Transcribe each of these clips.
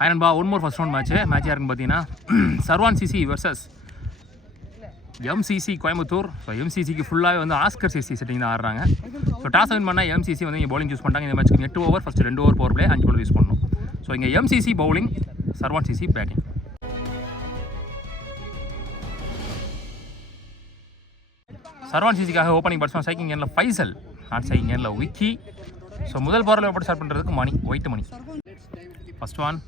நண்பா one more first round match யாருன்னு பார்த்தீங்கன்னா Sarvan CC versus MCC Coimbatore. So எம்சிசிக்கு ஃபுல்லாகவே வந்து ஆஸ்கர் சிசி செட்டிங் தான் ஆடுறாங்க. ஸோ டாஸ் வின் பண்ணால் எம்சிசி வந்து இங்கே பவுலிங் யூஸ் பண்ணிட்டாங்க. இந்த மேட்ச்சுக்கு 8 over, first 2 over power play 5 ball use பண்ணணும். ஸோ இங்கே MCC bowling, Sarvan CC batting. Sarvan சிசிக்காக ஓப்பனிங் பேட்ஸ்மேன் ஸ்ட்ரைக்கிங் எண்ணில் ஃபைசல், நாட் ஸ்ட்ரைக்கிங் எண்ணில் விக்கி. ஸோ முதல் பவரில் எப்படி ஸ்டார்ட் பண்ணுறதுக்கு Mani, white Mani. First one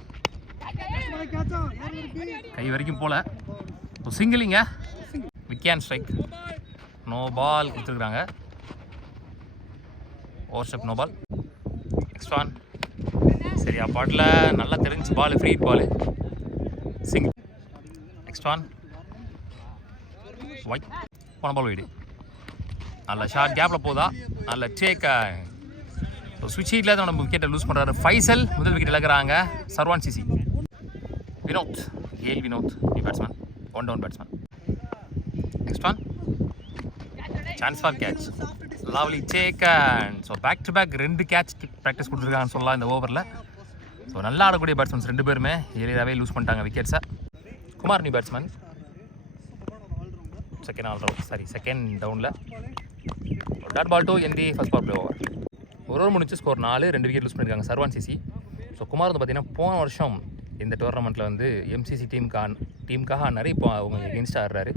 கை வரைக்கும் போல. ஸோ சிங்கிளிங்க, Vicky and strike. No ball கொடுத்துருக்குறாங்க. Over step no ball. Next one சரியா பாட்டில் நல்லா தெரிஞ்சு ball, free ball, single. Next one wide, போன பால் வைடு. நல்ல ஷார்ட் கேப்பில் போதா, நல்ல டேக். ஸோ ஸ்விட்ச் ஹீட்டில் தான் நம்ம விக்கெட்டை லூஸ் பண்ணுறாரு ஃபைசல். முதல் விக்கெட் இழக்கிறாங்க சர்வான் சிசி. வினோத், கேல் Vinoth batsman, 1 down batsman. Next one chance for catch, lovely take. So back to back 2 catch practice கொடுத்துருக்காங்கன்னு சொல்லலாம் இந்த ஓவரில். ஸோ நல்லா ஆடக்கூடிய பேட்ஸ்மேன்ஸ் 2 பேருமே எளிதாகவே லூஸ் பண்ணிட்டாங்க விக்கெட்ஸை. குமார் நியூ பேட்ஸ்மேன், செகண்ட் டவுனில். Dot ball 2 in the first power play over. ஒரு ஓவர் முடிச்சு ஸ்கோர் 4, 2 விக்கெட் லூஸ் பண்ணியிருக்காங்க சர்வான் சிசி. ஸோ குமார் வந்து பார்த்தீங்கன்னா போன வருஷம் இந்த டோர்னமெண்ட்டில் வந்து எம்சிசி டீமுக்காக ஆடினார். இப்போ அவங்க எகென்ஸ்டாக ஆடுறாரு.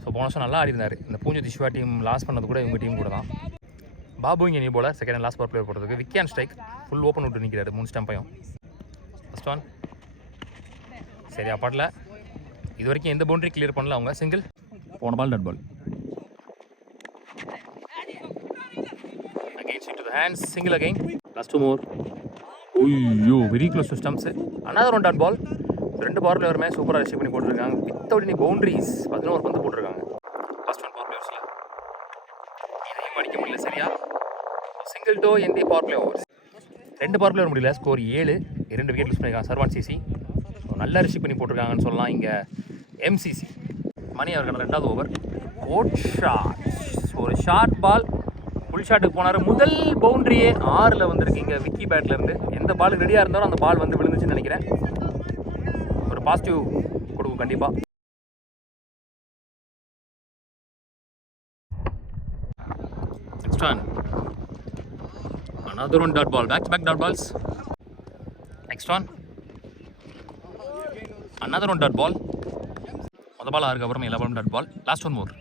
ஸோ போன வருஷம் நல்லா ஆடினார். இந்த பூஞ்சோதி சிவா டீம் லாஸ் பண்ணது கூட இவங்க டீம் கூட தான். பாபு இங்கே new bowler, second and last power play போடுறதுக்கு. Vicky and strike, full open விட்டு நிற்கிறாரு 3 ஸ்டம்பையும். ஃபர்ஸ்ட் ஒன் சரியா பாடல. இது வரைக்கும் எந்த பவுண்டரி கிளியர் பண்ணல அவங்க. சிங்கிள், போன பால் டட் பால். Hands single again. Last 2 more. Oyyo, very close to stumps. Another one dot ball. 2 power player match சூப்பரா ரிசீவ் பண்ணி போட்டுருக்காங்க. வித்தவுட் எனி பவுண்டரிஸ் 11 பந்து போட்டுருக்காங்க. ஃபர்ஸ்ட் ஒன் பவர் பிளேயர்ஸ்ல இதையும் அடிக்க முடியல சரியா. Single to in the power play overs. 2 power player முடியல, ஸ்கோர் 7, 2 விக்கெட் லூஸ் பண்ணிருக்காங்க சர்வான் சிசி. ஸோ நல்லா ரிசீவ் பண்ணி போட்டுருக்காங்கன்னு சொல்லலாம் இங்கே எம்சிசி. மணி அவர்கள் 2வது ஓவர். கோட் ஷாட், ஒரு ஷார்ட் பால் ஃபுல் ஷாட்டுக்கு போனார். முதல் பவுண்டரியே 6ல் வந்துருக்கீங்க விக்கி பேட்லேருந்து. எந்த பாலுக்கு ரெடியாக இருந்தாலும் அந்த பால் வந்து விழுந்துச்சுன்னு நினைக்கிறேன். ஒரு பாசிட்டிவ் கொடுக்கும் கண்டிப்பாக. Next one another one dot ball, back to back dot balls. Next one another one dot ball. மொதல் பால் ஆறுக்கு அப்புறம் 11 dot ball. Last one more.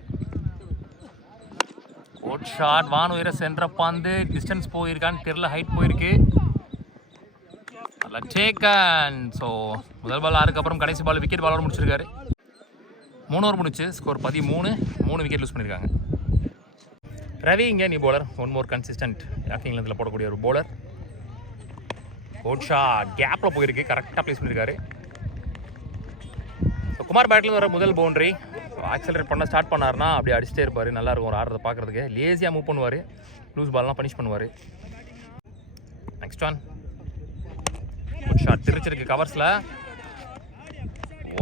Good shot, வான் உயர சென்ற பந்து, டிஸ்டன்ஸ் போயிருக்கான்னு தெரியல, ஹைட் போயிருக்கு. நல்லா டேக்கன். ஸோ முதல் பால் ஆறுக்கு அப்புறம் கடைசி பால் விக்கெட் பாலோட முடிச்சிருக்காரு. 3 ஓவர் முடிச்சு ஸ்கோர் 13, 3 விக்கெட் லூஸ் பண்ணியிருக்காங்க. ரவி இங்கே நீ போலர், 1 மோர் கன்சிஸ்டன்ட் யாக்கிங் இங்கிலாந்தில் போடக்கூடிய ஒரு போலர். கோட் ஷாட் கேப்பில் போயிருக்கு, கரெக்டாக ப்ளேஸ் பண்ணியிருக்காரு. ஸோ குமார் பேட்டில் வர முதல் பவுண்டரி. ஆக்சலரேட் பண்ண ஸ்டார்ட் பண்ணார்னா அப்படியே அடிச்சுட்டே இருப்பார். நல்லாயிருக்கும் ஒரு ஆடுறதை பார்க்குறதுக்கு. லேசியாக மூவ் பண்ணுவார், லூஸ் பால்லாம் பனிஷ் பண்ணுவார். நெக்ஸ்ட் ஒன் குட் ஷாட், திருச்சிருக்கு கவர்ஸில்.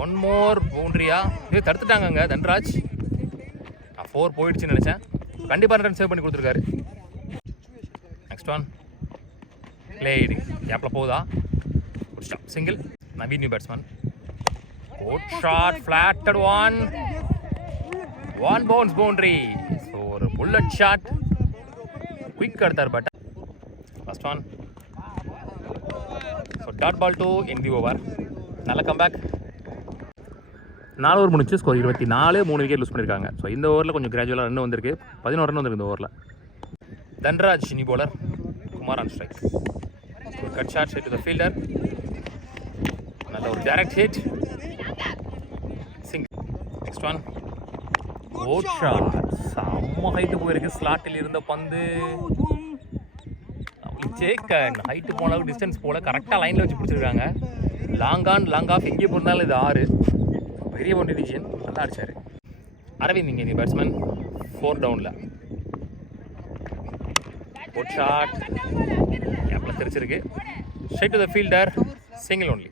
1 மோர் பவுண்டரியா, இது தடுத்துட்டாங்க தன்ராஜ். நான் 4 போயிடுச்சுன்னு நினச்சேன். கண்டிப்பாக ரன் சேவ் பண்ணி கொடுத்துருக்காரு. நெக்ஸ்ட் ஒன் பிளேடு, கேப்பில் போகுதா, good shot, single. Naveen new batsman. Good shot, flatted one bounce boundary. So ஒரு புல்லட் ஷாட், குயிக் எடுத்தார் but. First one so dot ball 2 in the over. நல்ல கம்பேக். 4 ஓவர் முடிச்சு score 24, 3 wicket lose பண்ணியிருக்காங்க. So இந்த ஓவரில் கொஞ்சம் கிராஜுவலாக ரன் வந்திருக்கு. 11 ரன் வந்திருக்கு இந்த ஓவரில். Dhanraj new bowler, Kumar on strike. Cut shot straight to the fielder. நல்ல ஒரு direct hit, single. Next one good shot, செம்ம ஹைட்டு போயிருக்கு. ஸ்லாட்டில் இருந்த பந்து ஜேக்கன், ஹைட்டு போனாலும் டிஸ்டன்ஸ் போல கரெக்டாக லைனில் வச்சு பிடிச்சிருக்காங்க. லாங் ஆன் லாங் ஆஃப் எங்கேயே போயிருந்தாலும் இது 6, பெரிய பவுண்டரி டிசிஷன், நல்லா அடிச்சார். அரவிந்த் இங்கே நீ பேட்ஸ்மேன் 4 டவுனில். கோட் ஷாட் கேப்பில் தெரிச்சிருக்கு, straight to the fielder, single only.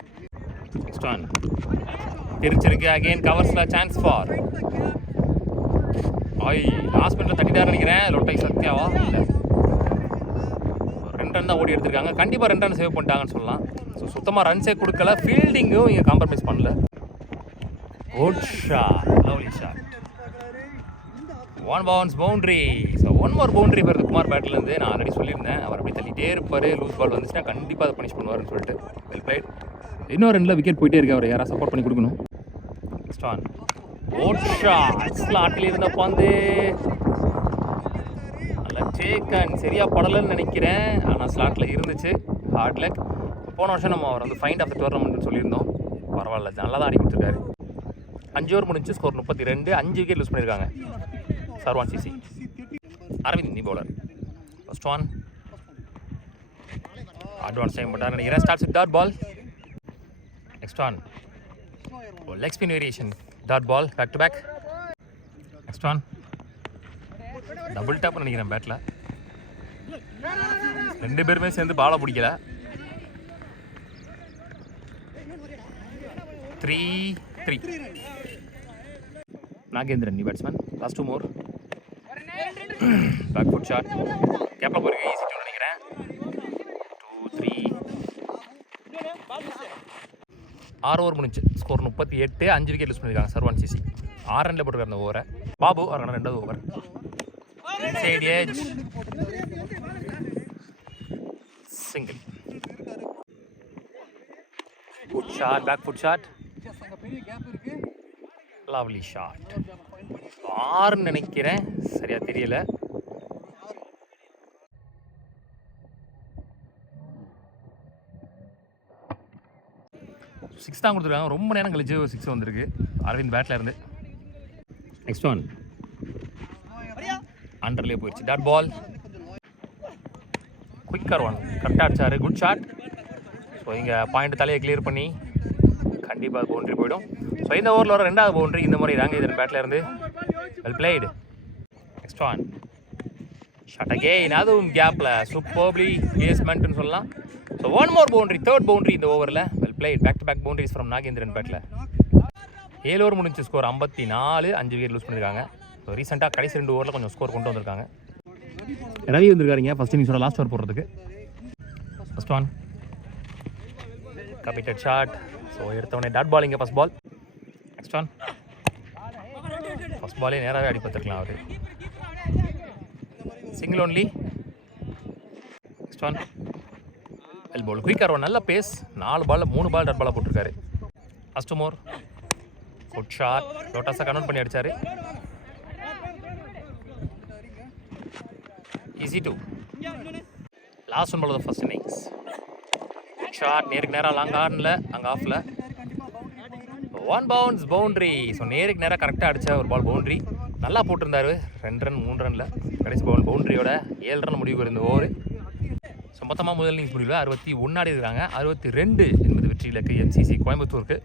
Next one தெரிச்சிருக்கு அகெயின் கவர்ஸில், சான்ஸ் ஃபார் லாஸ்ட் மினிட்ல தட்டிட்டாரு நினைக்கிறேன். லொட்டை சத்யாவா இல்லை, 2 ரன் தான் ஓடி எடுத்திருக்காங்க. கண்டிப்பாக 2 ரன் சேவ் பண்ணிட்டாங்கன்னு சொல்லலாம். ஸோ சுத்தமாக ரன்ஸே கொடுக்கல, ஃபீல்டிங்கும் இங்கே காம்ப்ரமைஸ் பண்ணல. Good shot, lovely shot. 1 bounce boundary. So 1 more boundary வருது குமார் பேட்லேருந்து. நான் ஆல்ரெடி சொல்லியிருந்தேன், அவர் அப்படி தள்ளிட்டே இருப்பார், லூஸ் பால் வந்துச்சுன்னா கண்டிப்பாக அதை பனிஷ் பண்ணுவார்னு சொல்லிட்டு. Well plate. இன்னொரு ரன்னில் விக்கெட் போயிட்டே இருக்கு, அவர் யாராவது சப்போர்ட் பண்ணி கொடுக்கணும். ஸ்டான் குட் ஷாட், ஸ்லாட்டில் இருந்த பந்து நல்லா டேக்கன், சரியாக படலைன்னு நினைக்கிறேன், ஆனால் ஸ்லாட்டில் இருந்துச்சு. Hard luck. போன வருஷம் நம்ம அவர் வந்து ஃபைண்ட் ஆஃப் த டோர்னமெண்ட்னு சொல்லியிருந்தோம். பரவாயில்ல, நல்லா தான் ஆடி கொடுத்துருக்காரு. 5 ஓவர் முடிஞ்சு, ஸ்கோர் 32, 5 விக்கெட் லூஸ் பண்ணியிருக்காங்க. Sarvan CC. Aravind new bowler. First one advance time பண்ணார் நினைக்கிறேன். Starts with dot ball. Next one leg spin variation, dot ball, back to back. Next one double tap நினைக்கிறேன் பேட்டில். 2 பேருமே சேர்ந்து பாலை பிடிக்கல. 3-3. Nagendran new batsman. Last 2 more. Back foot shot, கேப்பில் போயிருக்கு, ஈஸி டூ நினைக்கிறேன். 2-3. 6 ஓவர் முடிஞ்சு, ஸ்கோர் 38, 5 விக்கெட் லூஸ் பண்ணியிருக்காங்க. சர்வான் சிசி 6 ரனில் போட்டுருக்காரு அந்த ஓவரை. பாபு அவரான 2வது over. Side edge single. Foot shot, back foot shot, lovely shot. 6 நினைக்கிறேன், சரியா தெரியல. சிக்ஸ் தான் கொடுத்துருக்காங்க. ரொம்ப நேரம் கழிச்சு ஒரு 6 வந்திருக்கு அரவிந்த் பேட்டில் இருந்து. நெக்ஸ்ட் ஒன் அண்டர்லேயே போயிடுச்சு, டாட் பால். குயிக்கர் ஒன், கரெக்டாக அடிச்சாரு, குட் ஷாட். ஸோ இங்கே பாயிண்ட் தலையை கிளியர் பண்ணி கண்டிப்பாக பவுண்ட்ரி போயிடும். ஸோ இந்த ஓவரில் வர 2வது பவுண்ட்ரி இந்த மாதிரி நாகேந்திரன் பேட்டில் இருந்து. Well played. Next one shot again, அதுவும் கேப்பில் சூப்பர்ப்லி பிளேஸ்மெண்ட்னு சொல்லலாம். So 1 more boundary, 3rd boundary இந்த ஓவரில். Well played. Back to back boundaries from Nagendran பேட்டில். 7 ஓவர் முடிஞ்சு, ஸ்கோர் 54, 5 விக்கெட் லூஸ் பண்ணியிருக்காங்க. ஸோ ரீசெண்டாக கடைசி 2 ஓவரில் கொஞ்சம் ஸ்கோர் கொண்டு வந்திருக்காங்க. ரவி வந்திருக்காருங்க ஃபஸ்ட் இன்னிங்ஸோட லாஸ்ட் ஓவர் போடுறதுக்கு. First one committed shot. So எடுத்தவொடனே டாட் பால். இங்கே first ball. Next one first பாலே நேராகவே அடி பார்த்துருக்கலாம் அவர். Single only. Next one well ball, quicker one, நல்ல பேஸ். 4 பாலில் 3 பால் டாட் பாலாக போட்டிருக்காரு. ஃபர்ஸ்ட் மோர் குட் ஷாட், லோட்டஸாக கன்வெர்ட் பண்ணி அடித்தார். Easy two. Last one ball of first innings. Shot நேருக்கு நேராக லாங் ஆனில், அங்கே ஆஃபில். 1 bounce பவுண்ட்ரி. ஸோ நேருக்கு நேராக கரெக்டாக அடித்த ஒரு பால் பவுண்ட்ரி. நல்லா போட்டிருந்தாரு. 2 ரன் 3 ரனில் கடைசி பால் பவுண்ட்ரியோட 7 ரன் முடிவு இருந்த ஓவர். ஸோ மொத்தமாக முதல் இன்னிங்ஸ் முடிவில் 61 ஆடி இருக்காங்க. 62 என்பது வெற்றி இலக்கு எம்சிசி கோயம்புத்தூருக்கு.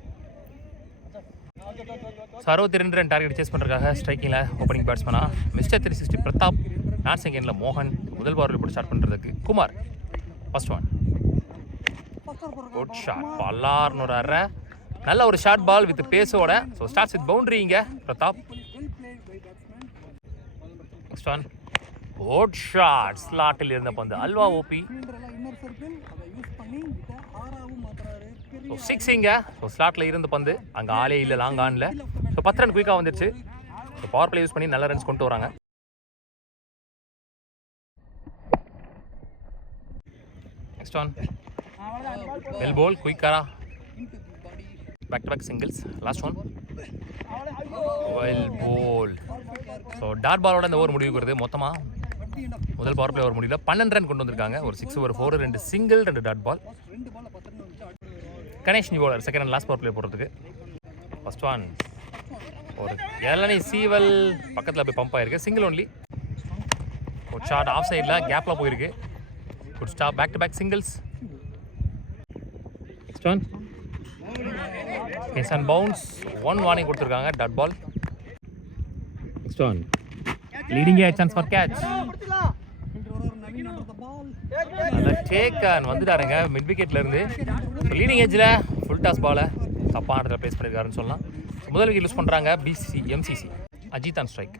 ஸோ 62 ரன் டார்கெட் சேஸ் பண்ணுறதுக்காக ஸ்ட்ரைக்கிங்கில் ஓப்பனிங் பேட்ஸ்மேனாக மிஸ்டர் 360 பிரதாப், நான் செகண்டில் மோகன், முதல் பாலில் போட்டு ஸ்டார்ட் பண்ணுறதுக்கு Kumar. First one good shot, பல்லார்னு ஒரு அரை, நல்ல ஒரு ஷார்ட் பால் வித் பேஸோட. ஸோ ஸ்டார்ட்ஸ் வித் பவுண்டரி இங்கே Pratap. Next one good shot, ஸ்லாட்டில் இருந்த பந்து அல்வா ஓபி. ஸோ 6 இங்கே. ஸோ ஸ்லாட்டில் இருந்த பந்து அங்கே ஆளே இல்லை, லாங் ஆனில். ஸோ 10 ரன் குயிக்காக வந்துருச்சு. ஸோ பவர் பிளே யூஸ் பண்ணி நல்ல ரன்ஸ் கொண்டு வராங்க. நெக்ஸ்ட் ஒன் வெல் பால், குயிக்காரா, back to back singles. Last one well ball. So dot பாலோட இந்த ஓவர் முடிவுக்கு வருது. மொத்தமாக முதல் பவர் பிளே ஓவர் முடியல 12 ரன் கொண்டு வந்திருக்காங்க. ஒரு 6 over 4, 2 single, 2 dot ball. Ganesh நீ bowler second and last power play போடுறதுக்கு. ஃபர்ஸ்ட் ஒன் ஒரு இளநீ சீவல் பக்கத்தில் போய் பம்ப் ஆயிருக்கு, சிங்கிள் ஒன்லி. ஒரு ஷாட் ஆஃப் சைடில் கேப்பில் போயிருக்கு. Good stop, back to back singles. Next one miss and bounce, 1 warning கொடுத்துருக்காங்க, dot ball. Next one leading a chance for catch. Taken வந்துட்டாருங்க மிட் விக்கெட்ல இருந்து. லீடிங் ஏஜில் ஃபுல் டாஸ் பாலை தப்பான இடத்துல பிளேஸ் பண்ணியிருக்காருன்னு சொல்லலாம். முதல் விக்கெட் யூஸ் பண்ணுறாங்க எம்சிசி. Ajith on strike.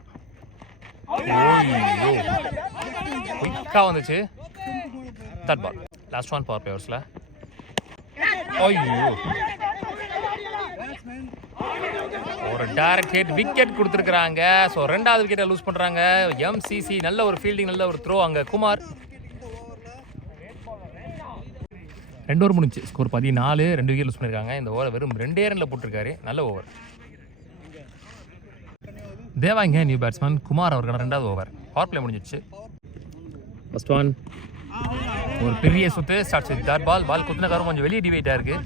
குயிக்காக வந்துச்சு. Third ball. Last one power பிளேயர்ஸில். ஐயோ, ஒரு டைரக்ட் ஹிட், விக்கெட் கொடுத்துருக்குறாங்க. ஸோ ரெண்டாவது விக்கெட்டை லூஸ் பண்ணுறாங்க எம்சிசி. நல்ல ஒரு ஃபீல்டிங், நல்ல ஒரு த்ரோ அங்கே குமார். 2 ஓவர் முடிஞ்சு, ஸ்கோர் 14, 2 விக்கெட் லூஸ் பண்ணியிருக்காங்க. இந்த ஓவர் வெறும் 2 ரனில் போட்டிருக்காரு. நல்ல ஓவர். தேவாங்க நியூ பேட்ஸ்மேன் குமார் அவர்கள் 2வது ஓவர். பவர் பிளே முடிஞ்சிடுச்சு. ஃபர்ஸ்ட் ஒன் ஒரு பெரிய சுத்து. Start with dot ball. Ball குத்துன காரம் கொஞ்சம் வெளியே டிவைட்டாக இருக்குது.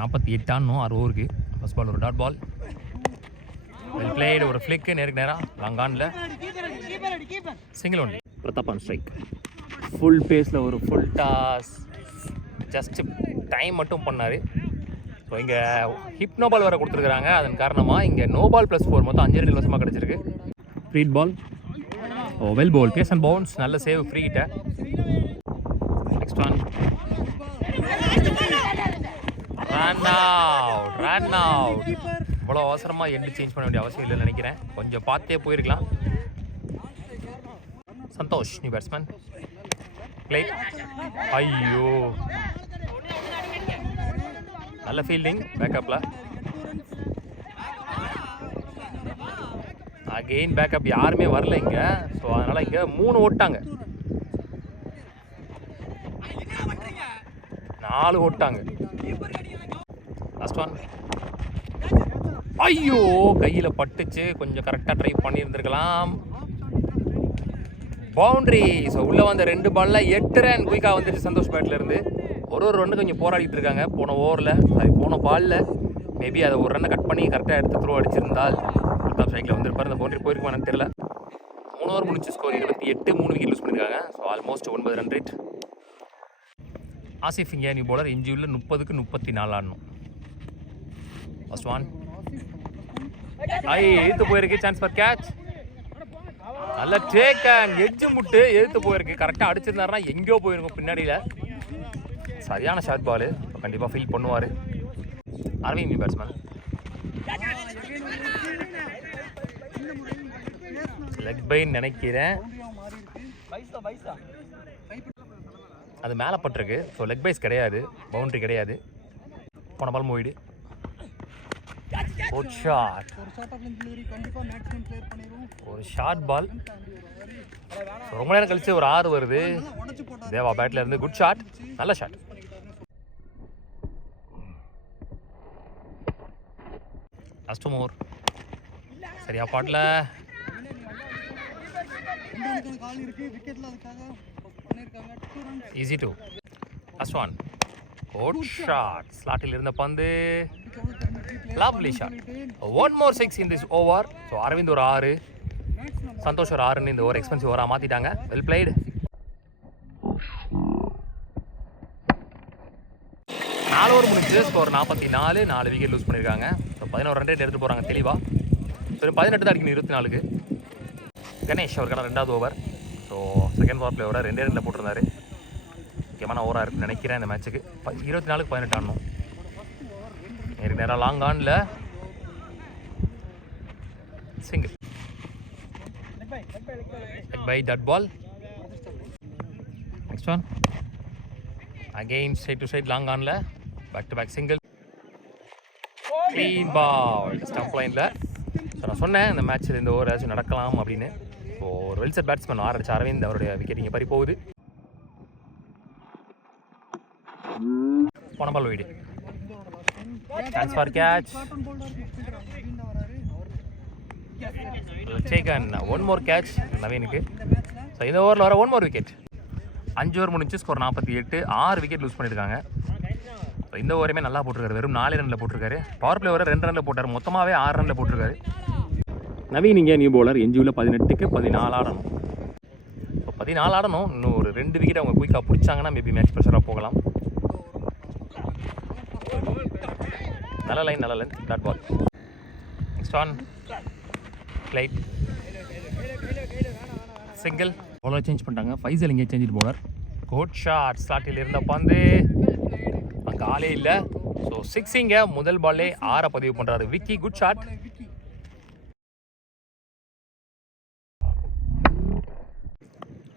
48 ஆடணும் 6 ஓவருக்கு. ஃபர்ஸ்ட் பால் ஒரு டாட் பால். Well blade. ஒரு ஃப்ளிக்கு நேருக்கு நேராக லாங் ஆனில். Single one. Pratap on strike. Full பேஸில் ஒரு ஃபுல் டாஸ். ஜஸ்ட் டைம் மட்டும் பண்ணார். ஸோ இங்கே ஹிப் நோ பால் வேறு கொடுத்துருக்குறாங்க. அதன் காரணமாக இங்கே நோ பால் +4 மொத்தம் 5 ரன் இலவசமாக கிடச்சிருக்கு. Freed ball. Oh well ball. Pace and bounce. நல்ல சேவ் ஃப்ரீ கிட்ட. Next one. Run out. இவ்வளோ அவசரமாக எண்டு சேஞ்ச் பண்ண வேண்டிய அவசியம் இல்லைன்னு நினைக்கிறேன். கொஞ்சம் பார்த்தே போயிருக்கலாம். Santhosh new batsman. பிளே. ஐயோ, நல்ல ஃபீல்டிங் பேக்கப்பில். அகெயின் பேக்கப் யாருமே வரல இங்கே. ஸோ அதனால் இங்கே 3 ஓட்டாங்க, 4 ஓட்டாங்க. Last one. ஐயோ, கையில் பட்டுச்சு. கொஞ்சம் கரெக்டாக ட்ரை பண்ணியிருந்துருக்கலாம். பவுண்ட்ரி. ஸோ உள்ளே வந்த 2 பாலில் 8 ரன் குயிக்காக வந்துடுச்சு சந்தோஷ் பேட்லேருந்து. ஒரு ரன்னு கொஞ்சம் போராடிட்டு இருக்காங்க போன ஓவரில். அது போன பாலில் மேபி அதை ஒரு ரன்னை கட் பண்ணி கரெக்டாக எடுத்து த்ரோ அடிச்சிருந்தால் பிரதாப் ஸ்ட்ரைக்கில் வந்துருப்பார். அந்த பவுண்டரி போயிருக்குமான்னு தெரியல. 3 ஓவர் முடிச்சு ஸ்கோர் 28, 3 விக்கெட் லூஸ் பண்ணியிருக்காங்க. So almost 9 run rate. Asif இங்கே நியூ பவுலர். இன்ஜூரியில் 30க்கு 34 ஆடணும். First one. எழுத்து போயிருக்கு. Chance for catch. நல்ல டேக் அண்ட் எட்ஜ் முட்டு எழுத்து போயிருக்கு. கரெக்டாக அடிச்சிருந்தாருன்னா எங்கேயோ போயிருக்கும் பின்னாடியில். சரியான ஷார்ட் பால். கண்டிப்பாக ஃபீல் பண்ணுவார். Aravind new batsman. லெக் பைன்னு நினைக்கிறேன். அது மேலே பட்டிருக்கு. ஸோ லெக் பைஸ் கிடையாது, பவுண்ட்ரி கிடையாது. போன பால் மூவிடு. ஒரு ஷாட், ஒரு ஷார்ட் பால். ரொம்ப நேரம் கழிச்சு ஒரு 6 வருது. தேவா பேட்ல இருந்து குட் ஷாட், நல்ல ஷாட். Last more. சரியா பாட்டில். Easy two. Last one. Good shot. ஸ்லாட்டில் இருந்த பந்து. Lovely shot. One more 6 in this over. So Aravind ஒரு 6, சந்தோஷ் ஒரு 6 இந்த ஓவர் எக்ஸ்பென்சிவ் ஓவராக மாற்றிட்டாங்க. Well blade. 4 ஓவர் முடிஞ்சு ஸ்கோர் 44, 4 விக்கெட் லூஸ் பண்ணியிருக்காங்க. ஸோ 11 ரன் ரேட் எடுத்துகிட்டு போகிறாங்க தெளிவாக. ஸோ 18 தான் அடிக்கணும் 24க்கு. கணேஷ் அவருக்கான 2வது ஓவர். ஸோ செகண்ட் பவர் பிளேயோட 2 ரனில் போட்டிருந்தாரு. முக்கியமான ஓவராக இருக்குன்னு நினைக்கிறேன் இந்த மேட்ச்சுக்கு. 24க்கு 18 ஆடணும். நேருக்கு நேராக லாங் ஆனில் சிங்கிள். பை dot ball. Next one. Again straight to straight long ஆனில் back to back single. Clean ball stump லைனில். ஸோ நான் சொன்னேன் இந்த மேட்ச்சில் இந்த ஓவர் ஏதாச்சும் நடக்கலாம் அப்படின்னு. ஸோ ஒரு வெல்செட் பேட்ஸ்மேன் ஆரம்பிச்ச அரவிந்த் அவருடைய விக்கெட் இங்கே பறி போகுது. போன ball wide. Chance for catch. Taken. One more catch நவீனுக்கு. ஸோ இந்த ஓவரில் வர 1 மோர் விக்கெட். 5 ஓவர் முடிஞ்சு ஸ்கோர் 48, 6 விக்கெட் லூஸ் பண்ணியிருக்காங்க. ஸோ இந்த ஓவரையுமே நல்லா போட்டிருக்காரு. வெறும் 4 ரனில் போட்டிருக்காரு. பவர் பிளே ஓவர் 2 ரனில் போட்டார். மொத்தமாகவே 6 ரனில் போட்டிருக்காரு. நவீன் இங்கே நியூ பவுலர். என்ஜியூவில் 18க்கு 14 ஆடணும். இப்போ 14 ஆடணும். இன்னும் ஒரு 2 விக்கெட் அவங்க குயிக்காக பிடிச்சாங்கன்னா மேபி மேட்ச் ப்ரெஷராக போகலாம். நல்ல லைன், நல்ல line. Dot ball. Next one. Flight. Single. Bowler change பண்ணிட்டாங்க. ஃபைசல் இங்கே சேஞ்ச் பவுலர். Good shot. ஸ்லாட்டில் இருந்த பந்து அங்கே ஆளே இல்லை. ஸோ 6 இங்கே முதல் பால்லே 6 பதிவு பண்ணுறாரு விக்கி. Good shot.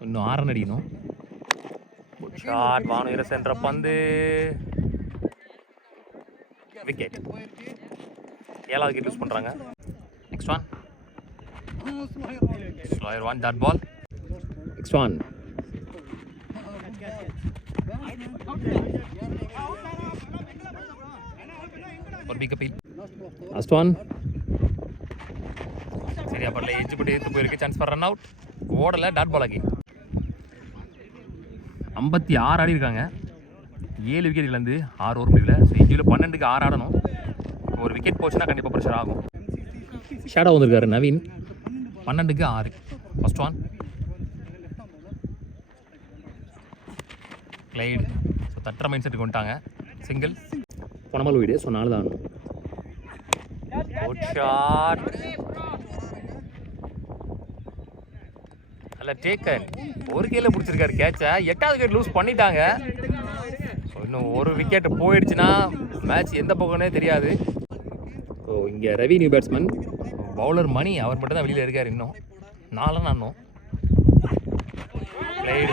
இன்னும் 6 ரன் அடிக்கணும். குட் ஷாட் வானுயர சென்ற பந்து விக்கெட். 7வது விக்கெட் யூஸ் பண்ணுறாங்க. Next one slower one dot ball. Next one ஒரு பிக் அப்பீல். லாஸ்ட் ஒன் சரியா படல, எட்ஜ் பட்டு எடுத்து போயிருக்கு. Chance for run out. ஓடலை, டாட் பால் ஆகி. 56 ஆடி இருக்காங்க. 7 விக்கெட் இழந்து 6 ஓவர் முடியல. ஸோ இந்தியாவில் 12க்கு 6 ஆடணும். இப்போ ஒரு விக்கெட் போச்சுன்னா கண்டிப்பாக ப்ரெஷர் ஆகும். ஷேடோ வந்திருக்காரு நவீன். 12க்கு 6. First one glide. ஸோ தட்டுற மைண்ட் செட்டுக்கு வந்துட்டாங்க. சிங்கிள் பொனமல் வீடு. ஸோ 4 தான் ஆடணும். Good shot. நல்ல டேக்கன். ஒரு கையில் பிடிச்சிருக்காரு கேட்சை. 8வது விக்கெட் லூஸ் பண்ணிட்டாங்க. ஸோ இன்னும் ஒரு விக்கெட் போயிடுச்சுன்னா மேட்ச் எந்த பக்கம்னே தெரியாது. ஸோ இங்கே ரவி நியூ பேட்ஸ்மேன். பவுலர் மணி அவர் மட்டும் தான் வெளியில் இருக்கார். இன்னும் 4 ஆடணும். பிளேடு.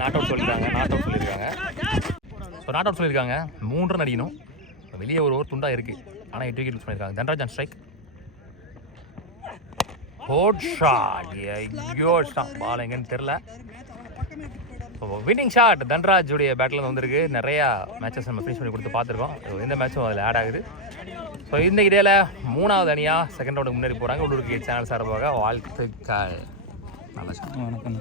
நாட் அவுட் சொல்லியிருக்காங்க. ஸோ நாட் அவுட் சொல்லியிருக்காங்க. 3 ரன் அடிக்கணும். வெளியே ஒரு ஓவர் துண்டாக இருக்குது. ஆனால் 8 விக்கெட் யூஸ் பண்ணியிருக்காங்க. Dhanraj on strike. Good shot. ஐயோ ஷாட். பால் எங்கன்னு தெரில. வின்னிங் ஷாட் தன்ராஜுடைய பேட்டில் வந்திருக்கு. நிறையா மேட்சஸ் நம்ம ஃபினிஷ் பண்ணி கொடுத்து பார்த்துருக்கோம். ஸோ இந்த மேட்சும் அதில் ஆட் ஆகுது. ஸோ இந்த இடையில 3வது அணியாக செகண்ட் ரவுண்டுக்கு முன்னாடி போகிறாங்க. உள்ளூர் கிரிக்கெட் சேனல் சார்பாக வாழ்த்துக்கள். நல்ல ஷாட். வணக்கம்.